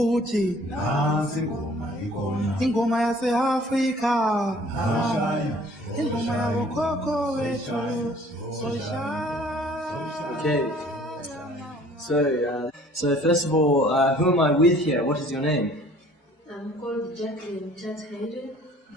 uthi ingoma yase-Afrika ingoma yabokhokho wethu soyishaya. Okay. So first of all, who am I with here? What is your name? I'm called Jacqueline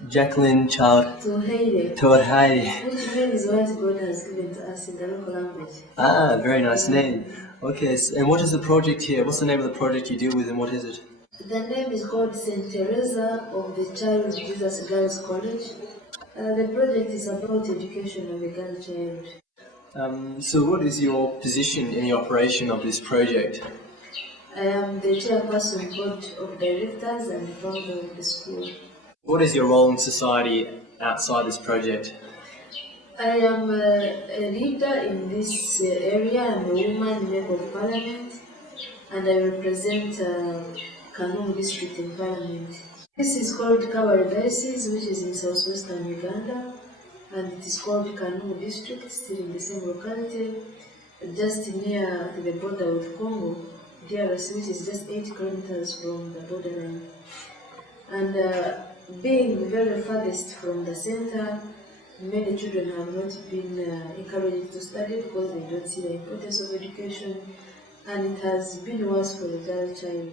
Jacqueline Child Torhaide. which means what God has given to us in the local language. Ah, very nice name. Okay, and what is the project here? What's the name of the project you deal with, and what is it? The name is called St. Teresa of the Child Jesus Girls College. The project is about education of a girl child. So what is your position in the operation of this project? I am the chairperson board of directors and the founder of the school. What is your role in society outside this project? I am a leader in this area. I'm a woman member of parliament and I represent Kanungu district in parliament. This is called Kabale Diocese, which is in southwestern Uganda, and it is called Kanungu district, still in the same locality, just near the border with Congo, DRC, which is just 8 kilometers from the borderline. And being very farthest from the center, many children have not been encouraged to study because they don't see the importance of education, and it has been worse for the girl child.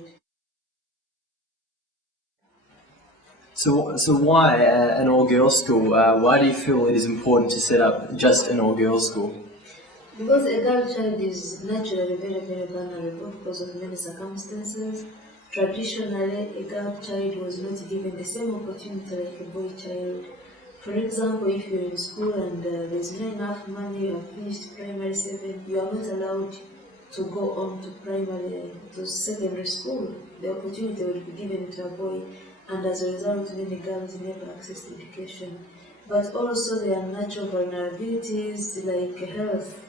So why an all-girls school? Why do you feel it is important to set up just an all-girls school? Because a girl child is naturally very, very vulnerable because of many circumstances. Traditionally, a girl child was not given the same opportunity like a boy child. For example, if you're in school and there's not enough money, you have finished primary 7, you are not allowed to go on to secondary school. The opportunity will be given to a boy, and as a result, many girls never access education. But also there are natural vulnerabilities like health.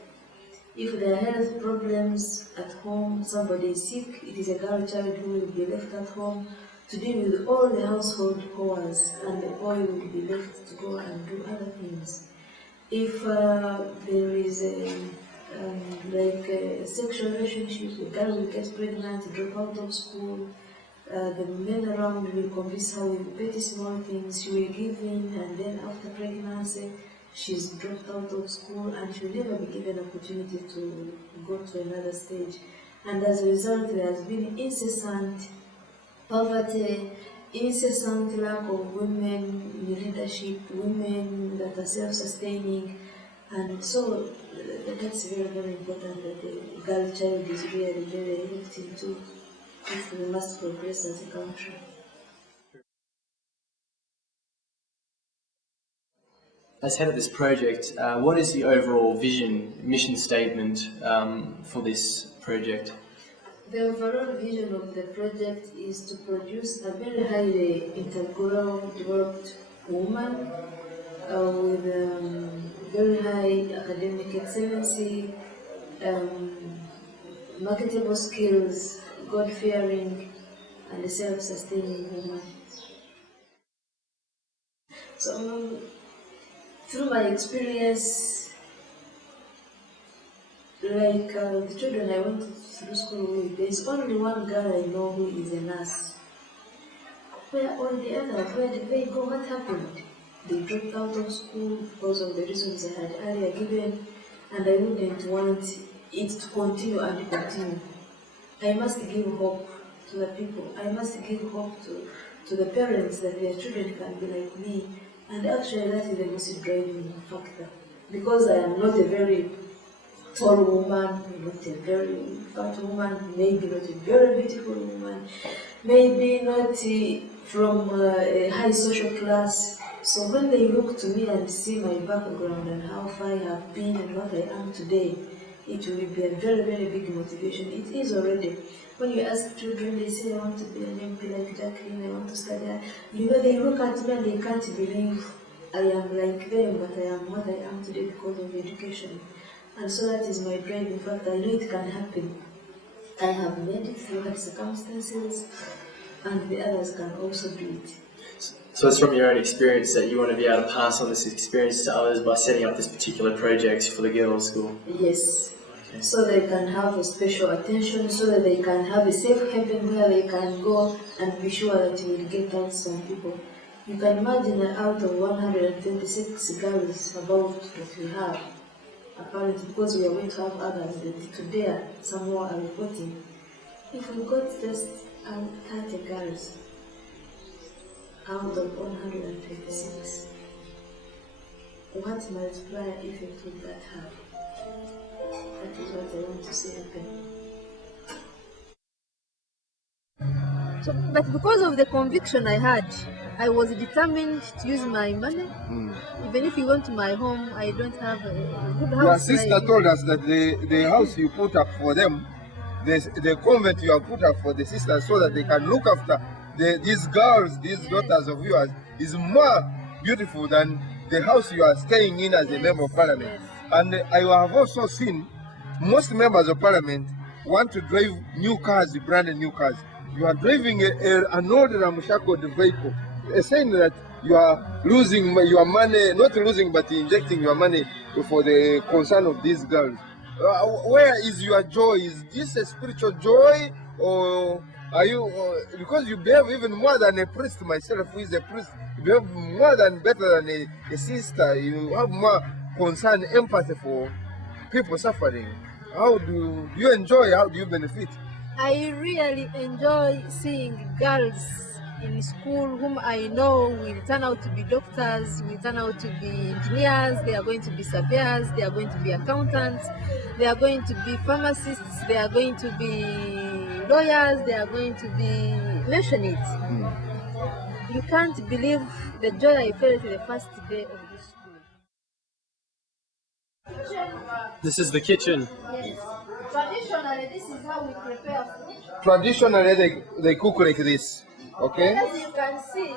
If there are health problems at home, somebody is sick, it is a girl child who will be left at home to deal with all the household chores, and the boy will be left to go and do other things. If there is a sexual relationship, the girl will get pregnant, drop out of school, the men around will convince her with pretty small things, she will give in, and then after pregnancy, she's dropped out of school and she will never be given an opportunity to go to another stage. And as a result, there has been incessant poverty, incessant lack of women in leadership, women that are self-sustaining, and so that's very, very important that the girl child is really very looked into if we must progress as a country. As head of this project, what is the overall mission statement for this project? The overall vision of the project is to produce a very highly integral, developed woman with very high academic excellency, marketable skills, God-fearing, and a self-sustaining woman. So, through my experience, like the children I went through school with, there's only one girl I know who is a nurse. Where all the others, where did they go? What happened? They dropped out of school because of the reasons I had earlier given, and I wouldn't want it to continue and continue. I must give hope to the people. I must give hope to the parents that their children can be like me. And actually that is the most driving factor. Because I am not a very tall woman, not a very fat woman, maybe not a very beautiful woman, maybe not from a high social class. So when they look to me and see my background and how far I have been and what I am today, it will be a very, very big motivation. It is already. When you ask children, they say, I want to be an MP like Jacqueline, I want to study. You know, they look at me and they can't believe I am like them, but I am what I am today because of education. And so that is my driving factor. I know it can happen. I have made it through hard circumstances, and the others can also do it. So it's from your own experience that you want to be able to pass on this experience to others by setting up this particular project for the girls' school? Yes. so they can have a special attention, so that they can have a safe haven where they can go and be sure that you will get out some people. You can imagine that out of 126 girls about that we have, apparently because we are going to have others, that today some more are reporting. If we got just 30 girls out of 126, what multiplier effect would that have? That is what I want to see happen. So, but because of the conviction I had, I was determined to use my money. Even if you went to my home, I don't have a good house. Your sister told us that the house you put up for them, the convent you have put up for the sisters so that they can look after these girls, these daughters of yours, is more beautiful than the house you are staying in as a member of parliament. Yes. And I have also seen most members of parliament want to drive new cars, brand new cars. You are driving an old ramshackle vehicle, saying that you are losing your money, not losing, but injecting your money for the concern of these girls. Where is your joy? Is this a spiritual joy, or are you, because you behave even more than a priest, myself who is a priest, you behave more than better than a sister, you have more concern, empathy for people suffering. How do you enjoy, how do you benefit? I really enjoy seeing girls in school whom I know will turn out to be doctors, will turn out to be engineers, they are going to be surveyors, they are going to be accountants, they are going to be pharmacists, they are going to be lawyers, they are going to be, mention it. You can't believe the joy I felt the first day of this school. This is the kitchen. Yes. Traditionally, this is how we prepare food. Traditionally, they cook like this, okay? As you can see,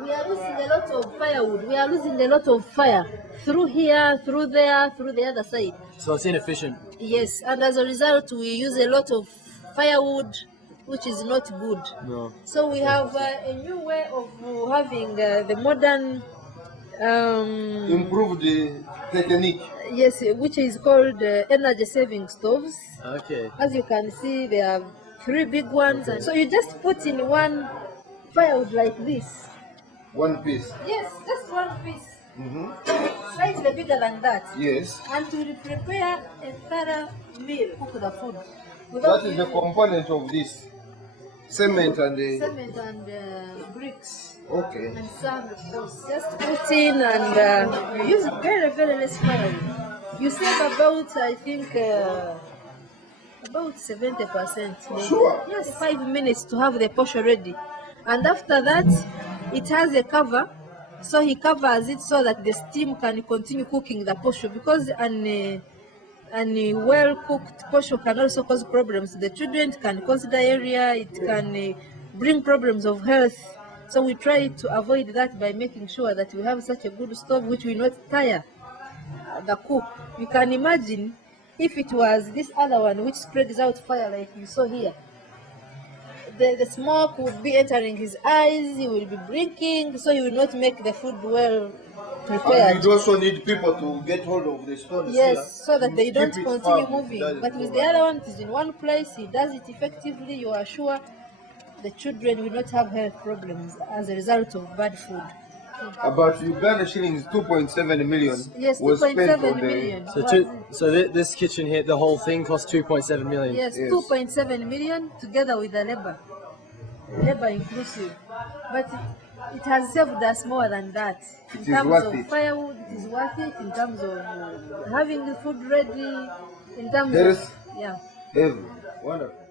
we are losing a lot of firewood. We are losing a lot of fire through here, through there, through the other side. So it's inefficient. Yes, and as a result, we use a lot of firewood, which is not good. No. So we have a new way of having the modern, Improve the technique. yes, which is called energy saving stoves. Okay. As you can see, there are 3 big ones. And so you just put in one firewood like this. One piece. Yes, just one piece. Slightly bigger than that. Yes. And to prepare a thorough meal, cook the food. That is the component of this. Cement and the... Cement and bricks. Okay. And sand, of course. Just put in and use very, very less firewood. You save about, I think, about 70%. Sure. Yes, 5 minutes to have the posho ready. And after that, it has a cover. So he covers it so that the steam can continue cooking the posho, because an well-cooked posho can also cause problems. The children can cause diarrhea, it can bring problems of health. So we try to avoid that by making sure that we have such a good stove which will not tire the cook. You can imagine if it was this other one which spreads out fire like you saw here. The smoke would be entering his eyes, he will be blinking, so he will not make the food well prepared. And you also need people to get hold of the stones. Yes, so that they don't Keep it continue firm. moving. That is But with all the right. other one, it is in one place, he does it effectively, you are sure the children will not have health problems as a result of bad food. About Uganda shillings 2.7 million Yes, was spent 2.7 on the... million. So this kitchen here, the whole thing cost 2.7 million. Yes, Yes. 2.7 million together with the labor inclusive. But it has saved us more than that. In is terms worth of it. firewood, it is worth it. In terms of having the food ready, in terms There is- of, yeah. Heavy. Wonderful.